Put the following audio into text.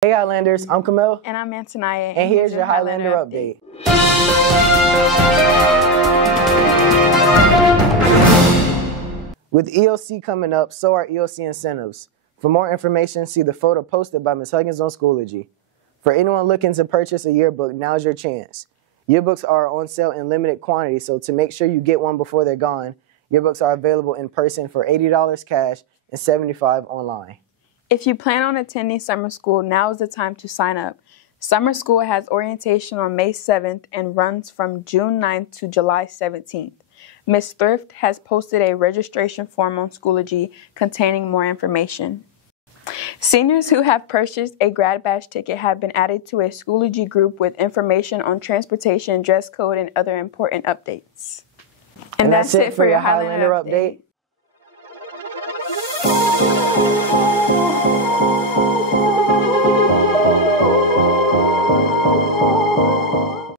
Hey Highlanders, I'm Kamel. And I'm Antonaya. And here's your Highlander update. With EOC coming up, so are EOC incentives. For more information, see the photo posted by Ms. Huggins on Schoology. For anyone looking to purchase a yearbook, now's your chance. Yearbooks are on sale in limited quantity, so to make sure you get one before they're gone, yearbooks are available in person for $80 cash and $75 online. If you plan on attending summer school, now is the time to sign up. Summer school has orientation on May 7th and runs from June 9th to July 17th. Ms. Thrift has posted a registration form on Schoology containing more information. Seniors who have purchased a Grad Bash ticket have been added to a Schoology group with information on transportation, dress code, and other important updates. And that's it for your Highlander update.